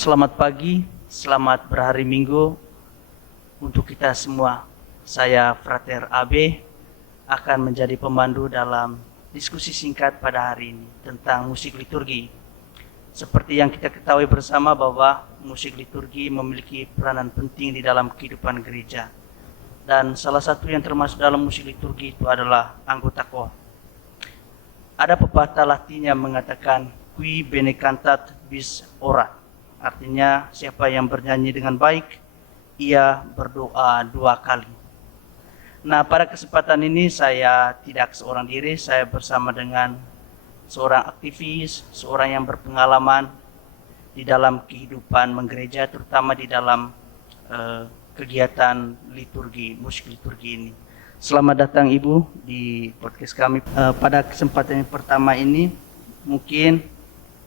Selamat pagi, selamat berhari Minggu untuk kita semua. Saya Frater AB akan menjadi pemandu dalam diskusi singkat pada hari ini tentang musik liturgi. Seperti yang kita ketahui bersama bahwa musik liturgi memiliki peranan penting di dalam kehidupan gereja. Dan salah satu yang termasuk dalam musik liturgi itu adalah anggota KOR. Ada pepatah Latin yang mengatakan qui bene cantat bis orat. Artinya siapa yang bernyanyi dengan baik, ia berdoa 2 kali. Nah, pada kesempatan ini saya tidak seorang diri, saya bersama dengan seorang aktivis, seorang yang berpengalaman di dalam kehidupan menggereja, terutama di dalam kegiatan liturgi, musik liturgi ini. Selamat datang Ibu di podcast kami. Pada kesempatan yang pertama ini, mungkin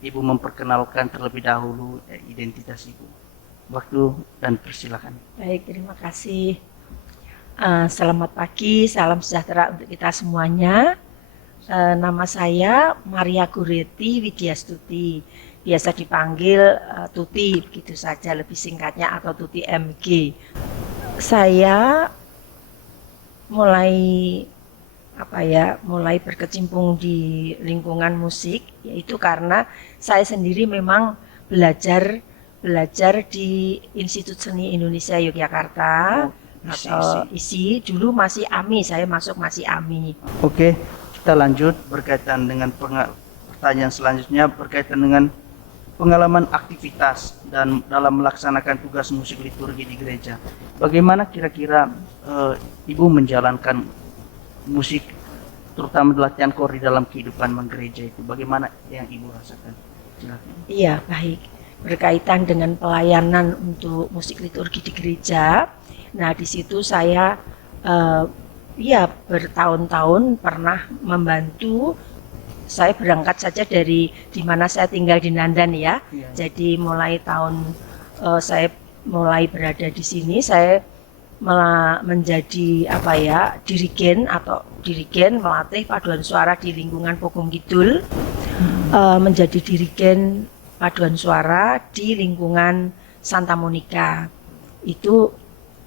Ibu memperkenalkan terlebih dahulu identitas Ibu. Waktu dan persilakan. Baik, terima kasih. Selamat pagi, salam sejahtera untuk kita semuanya. Nama saya Maria Gureti Widyastuti, biasa dipanggil Tuti, begitu saja lebih singkatnya, atau Tuti MG. Saya mulai berkecimpung di lingkungan musik, yaitu karena saya sendiri memang belajar di Institut Seni Indonesia Yogyakarta, atau ISI. Dulu masih AMI, saya masuk masih AMI. Oke, kita lanjut berkaitan dengan pertanyaan selanjutnya berkaitan dengan pengalaman aktivitas dan dalam melaksanakan tugas musik liturgi di gereja. Bagaimana kira-kira Ibu menjalankan musik, terutama latihan KOR di dalam kehidupan menggereja itu? Bagaimana yang Ibu rasakan? Iya, baik. Berkaitan dengan pelayanan untuk musik liturgi di gereja. Nah, di situ saya bertahun-tahun pernah membantu. Saya berangkat saja dari di mana saya tinggal di Nandan ya. Jadi mulai tahun saya mulai berada di sini, saya menjadi dirigen melatih paduan suara di lingkungan Pogong Kidul, menjadi dirigen paduan suara di lingkungan Santa Monica. Itu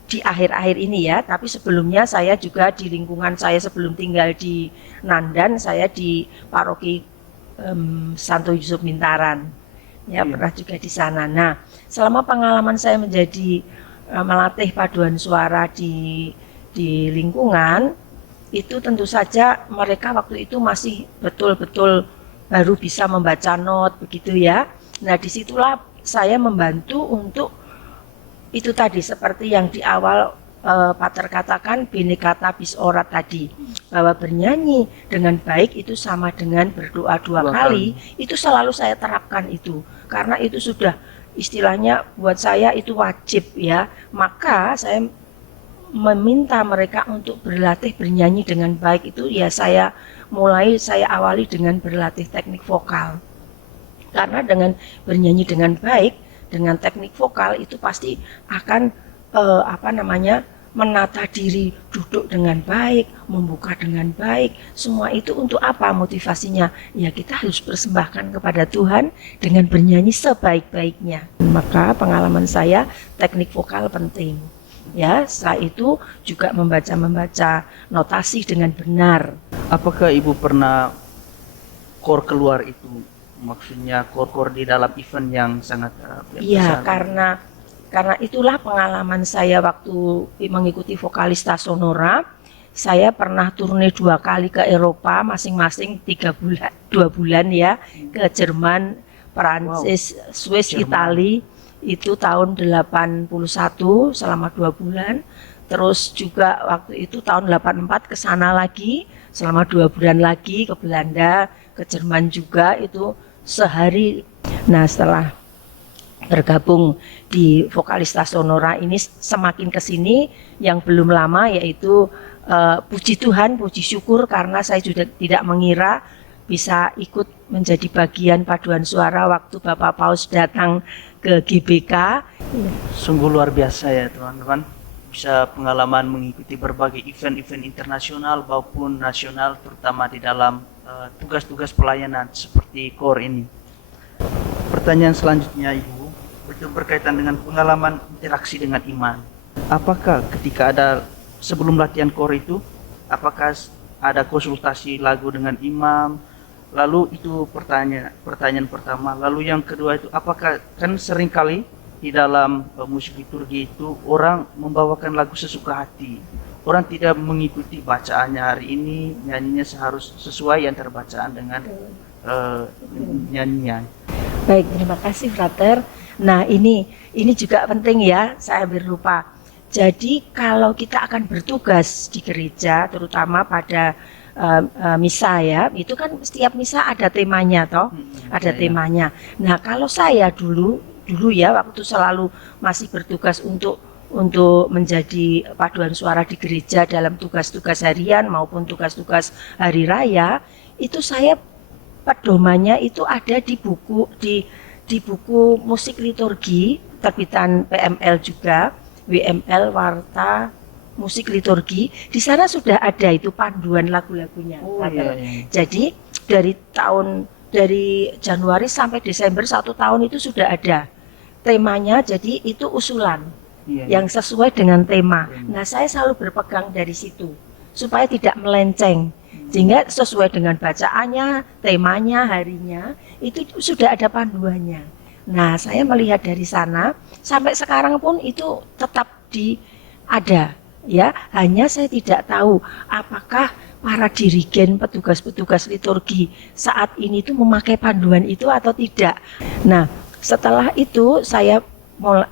di akhir-akhir ini ya, tapi sebelumnya saya juga di lingkungan saya sebelum tinggal di Nandan, saya di paroki Santo Yusuf Mintaran ya, pernah juga di sana. Nah, selama pengalaman saya menjadi melatih paduan suara di lingkungan itu, tentu saja mereka waktu itu masih betul-betul baru bisa membaca not begitu ya. Nah, disitulah saya membantu untuk itu tadi, seperti yang di awal Pater katakan bene kata bis orat tadi, bahwa bernyanyi dengan baik itu sama dengan berdoa 2 kali. Itu selalu saya terapkan itu, karena itu sudah istilahnya buat saya itu wajib ya. Maka saya meminta mereka untuk berlatih bernyanyi dengan baik itu ya, saya awali dengan berlatih teknik vokal. Karena dengan bernyanyi dengan baik, dengan teknik vokal itu pasti akan menata diri, duduk dengan baik, membuka dengan baik. Semua itu untuk apa motivasinya? Ya, kita harus persembahkan kepada Tuhan dengan bernyanyi sebaik-baiknya. Maka pengalaman saya, teknik vokal penting. Ya, setelah itu juga membaca notasi dengan benar. Apakah Ibu pernah KOR keluar itu? Maksudnya KOR di dalam event yang sangat iya, karena itulah pengalaman saya waktu mengikuti Vokalista Sonora. Saya pernah turne 2 kali ke Eropa, masing-masing 2 bulan ya, ke Jerman, Perancis, Swiss, Italia. Itu tahun 81 selama 2 bulan. Terus juga waktu itu tahun 84 ke sana lagi selama 2 bulan lagi, ke Belanda, ke Jerman juga, itu sehari. Nah, setelah bergabung di Vokalista Sonora ini semakin kesini, yang belum lama yaitu puji Tuhan, puji syukur, karena saya juga tidak mengira bisa ikut menjadi bagian paduan suara waktu Bapak Paus datang ke GBK. Sungguh luar biasa ya teman-teman, bisa pengalaman mengikuti berbagai event-event internasional maupun nasional, terutama di dalam tugas-tugas pelayanan seperti KOR ini. Pertanyaan selanjutnya Ibu, itu berkaitan dengan pengalaman interaksi dengan iman. Apakah ketika ada sebelum latihan core itu, apakah ada konsultasi lagu dengan imam? Lalu itu pertanyaan pertama. Lalu yang kedua itu, apakah kan seringkali di dalam musik liturgi itu orang membawakan lagu sesuka hati. Orang tidak mengikuti bacaannya hari ini, nyanyinya seharus sesuai antara bacaan dengan nyanyian. Baik, terima kasih Frater. Nah, ini juga penting ya, saya hampir lupa. Jadi kalau kita akan bertugas di gereja, terutama pada misa ya, itu kan setiap misa ada temanya toh, ada temanya. Nah, kalau saya dulu ya, waktu selalu masih bertugas untuk menjadi paduan suara di gereja dalam tugas-tugas harian maupun tugas-tugas hari raya, itu saya pedomannya itu ada di buku musik liturgi terbitan PML juga, WML Warta Musik Liturgi. Di sana sudah ada itu panduan lagu-lagunya. Jadi dari Januari sampai Desember 1 tahun itu sudah ada temanya, jadi itu usulan yang sesuai dengan tema. Nah, saya selalu berpegang dari situ supaya tidak melenceng, sehingga sesuai dengan bacaannya, temanya, harinya itu sudah ada panduannya. Nah, saya melihat dari sana sampai sekarang pun itu tetap ada ya. Hanya saya tidak tahu apakah para dirigen, petugas-petugas liturgi saat ini itu memakai panduan itu atau tidak. Nah, setelah itu saya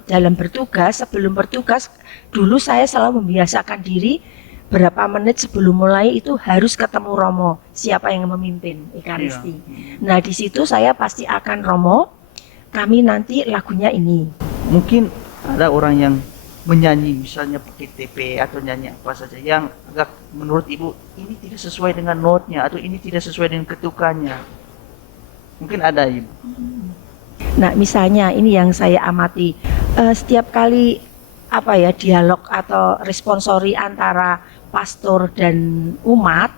dalam bertugas, sebelum bertugas dulu saya selalu membiasakan diri berapa menit sebelum mulai itu harus ketemu Romo, siapa yang memimpin Ekaristi. Nah, di situ saya pasti akan Romo, kami nanti lagunya ini. Mungkin ada orang yang menyanyi misalnya pakai TP atau nyanyi apa saja yang agak menurut Ibu ini tidak sesuai dengan notnya atau ini tidak sesuai dengan ketukannya. Mungkin ada Ibu. Nah, misalnya ini yang saya amati, setiap kali dialog atau responsori antara pastor dan umat,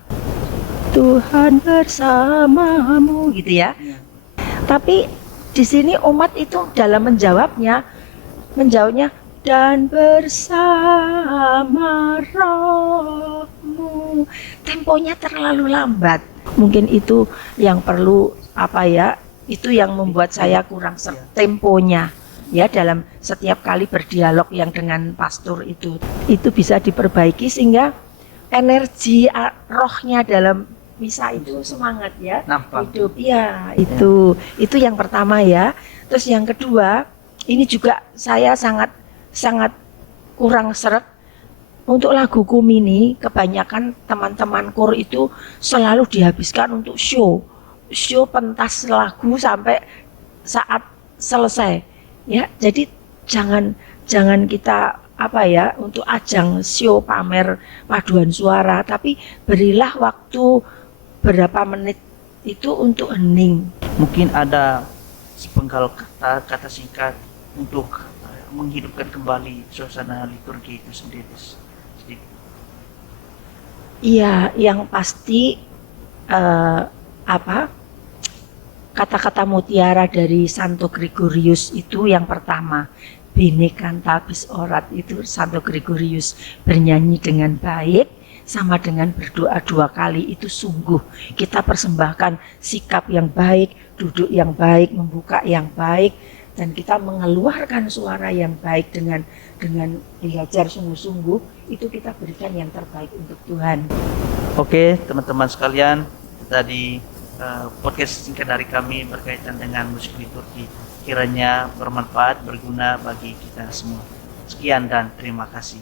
Tuhan bersamamu gitu ya. Tapi di sini umat itu dalam menjawabnya dan bersama rohmu. Temponya terlalu lambat. Mungkin itu yang perlu itu yang membuat saya kurang temponya ya dalam setiap kali berdialog yang dengan pastor itu bisa diperbaiki sehingga energi rohnya dalam misa itu semangat ya, hidup ya. Itu yang pertama ya. Terus yang kedua, ini juga saya sangat kurang seret untuk lagu Kumini. Kebanyakan teman-teman kor itu selalu dihabiskan untuk show pentas lagu sampai saat selesai ya. Jadi jangan kita untuk ajang show pamer paduan suara, tapi berilah waktu berapa menit itu untuk hening. Mungkin ada sepenggal kata singkat untuk menghidupkan kembali suasana liturgi itu sendiri. Iya, yang pasti kata-kata mutiara dari Santo Gregorius itu yang pertama, Bene cantabis orat, itu Santo Gregorius bernyanyi dengan baik sama dengan berdoa 2 kali. Itu sungguh kita persembahkan sikap yang baik, duduk yang baik, membuka yang baik, dan kita mengeluarkan suara yang baik dengan belajar sungguh-sungguh. Itu kita berikan yang terbaik untuk Tuhan. Oke, teman-teman sekalian, tadi podcast singkat dari kami berkaitan dengan musik liturgi. Kiranya bermanfaat, berguna bagi kita semua. Sekian dan terima kasih.